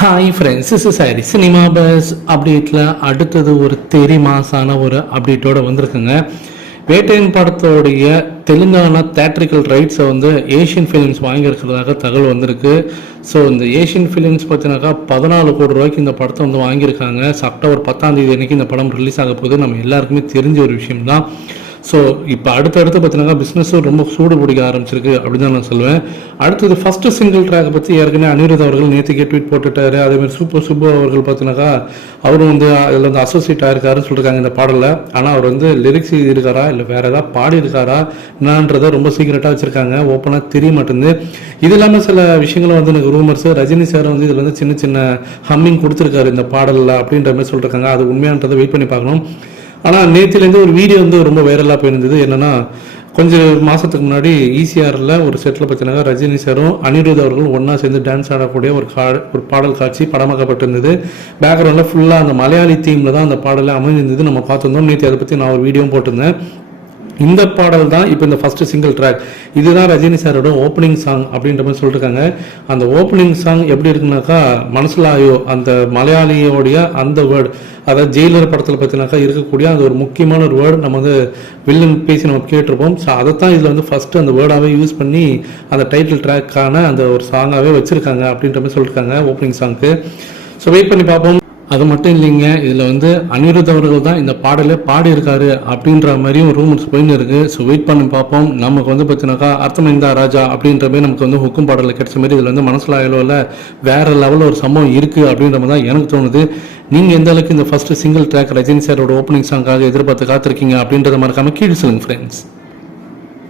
Hi friends is சாரி cinema buzz அப்டேட்டில் அடுத்தது ஒரு தெரி மாசான ஒரு அப்டேட்டோட வந்திருக்குங்க. வேட்டையன் படத்தோடைய தெலுங்கானா தேட்ரிக்கல் ரைட்ஸை வந்து ஏஷியன் ஃபிலிம்ஸ் வாங்கியிருக்கிறதாக தகவல் வந்திருக்கு. ஸோ இந்த ஏஷியன் ஃபிலிம்ஸ் பார்த்தீங்கன்னாக்கா பதினாலு கோடி ரூபாய்க்கு இந்த படத்தை வந்து வாங்கியிருக்காங்க. அக்டோபர் பத்தாம் தேதி அன்னைக்கு இந்த படம் ரிலீஸ் ஆக போகுது. நம்ம எல்லாருக்குமே தெரிஞ்ச ஒரு விஷயம் தான் ஸோ இப்போ அடுத்தடுத்து பார்த்தீங்கன்னா பிஸ்னஸும் ரொம்ப சூடு பிடிக்க ஆரம்பிச்சிருக்கு அப்படின்னு தான் நான் சொல்லுவேன். அடுத்தது ஃபஸ்ட்டு சிங்கிள் ட்ராக்கை பற்றி ஏற்கனவே அனிருத் அவர்கள் நேற்றுக்கே ட்வீட் போட்டுட்டாரு. அதேமாதிரி சூப்பர் சுப்பு அவர்கள் பார்த்தீங்கன்னாக்கா அவரும் வந்து அதில் வந்து அசோசியேட் ஆயிருக்காருன்னு சொல்லியிருக்காங்க இந்த பாடலில். ஆனால் அவர் வந்து லிரிக்ஸ் இருக்காரா? இல்லை வேற ஏதாவது பாடி இருக்காரா என்னன்றதை ரொம்ப சீக்கிரட்டாக வச்சுருக்காங்க. ஓப்பனாக தெரிய மாட்டேங்குது. இது இல்லாமல் சில விஷயங்களும் வந்து எனக்கு ரூமர்ஸ் ரஜினி சார் வந்து இதில் வந்து சின்ன சின்ன ஹம்மிங் கொடுத்துருக்காரு இந்த பாடலில் அப்படின்ற மாதிரி சொல்லியிருக்காங்க அது உண்மையானதை வெயிட் பண்ணி பார்க்கணும். ஆனால் நேற்றுலேருந்து ஒரு வீடியோ வந்து ரொம்ப வைரலாக போயிருந்தது. என்னென்னா கொஞ்சம் மாதத்துக்கு முன்னாடி ஈசிஆரில் ஒரு செட்டில் பார்த்தீங்கன்னா ரஜினி சாரும் அனிருத் அவர்களும் ஒன்றா சேர்ந்து டான்ஸ் ஆடக்கூடிய ஒரு கா ஒரு பாடல் காட்சி படமாக்கப்பட்டிருந்தது. பேக்ரவுண்டில் ஃபுல்லாக அந்த மலையாளி தீமில் தான் அந்த பாடலை அமைந்திருந்தது. நம்ம பார்த்துருந்தோம். நேற்று அதை பற்றி நான் ஒரு வீடியோவும் போட்டிருந்தேன். இந்த பாடல் தான் இப்போ இந்த ஃபர்ஸ்ட் சிங்கிள் ட்ராக் இதுதான் ரஜினி சாரோட ஓப்பனிங் சாங் அப்படின்ற மாதிரி சொல்லியிருக்காங்க அந்த ஓப்பனிங் சாங் எப்படி இருக்குனாக்கா மனசிலாயோ அந்த மலையாளியோடைய அந்த வேர்டு அதாவது ஜெயிலர் படத்தில் பார்த்தீங்கன்னாக்கா இருக்கக்கூடிய அந்த ஒரு முக்கியமான ஒரு வேர்டு நம்ம வந்து வில்லன் பேசி நம்ம கேட்டிருப்போம். ஸோ அதை தான் இதில் வந்து ஃபஸ்ட்டு அந்த வேர்டாகவே யூஸ் பண்ணி அந்த டைட்டில் ட்ராக்கான அந்த ஒரு சாங்காகவே வச்சிருக்காங்க அப்படின்ற மாதிரி சொல்லியிருக்காங்க ஓப்பனிங் சாங்க்கு ஸோ வெயிட் பண்ணி பார்ப்போம். அது மட்டும் இல்லைங்க இதில் வந்து அனிருத் அவர்கள் தான் இந்த பாடலே பாடியிருக்காரு அப்படின்ற மாதிரியும் ரூமர்ஸ் போயின்னு இருக்கு. ஸோ வெயிட் பண்ணி பார்ப்போம். நமக்கு வந்து பார்த்தீங்கன்னாக்கா அர்த்தமைந்தா ராஜா அப்படின்ற மாதிரி நமக்கு வந்து ஹுக்கும் பாடலில் கிடைச்ச மாதிரி இதில் வந்து மனசில் அயலோவில் வேறு லெவலில் ஒரு சம்பவம் இருக்குது அப்படின்ற மாதிரி தான் எனக்கு தோணுது. நீங்கள் எந்த அளவுக்கு இந்த ஃபர்ஸ்ட் சிங்கிள் ட்ராக் ரஜினி சாரோட ஓப்பனிங் சாங்காக எதிர்பார்த்து காத்திருக்கீங்க அப்படின்றத மறக்காமல் கீழே சொல்லுங்கள் ஃப்ரெண்ட்ஸ்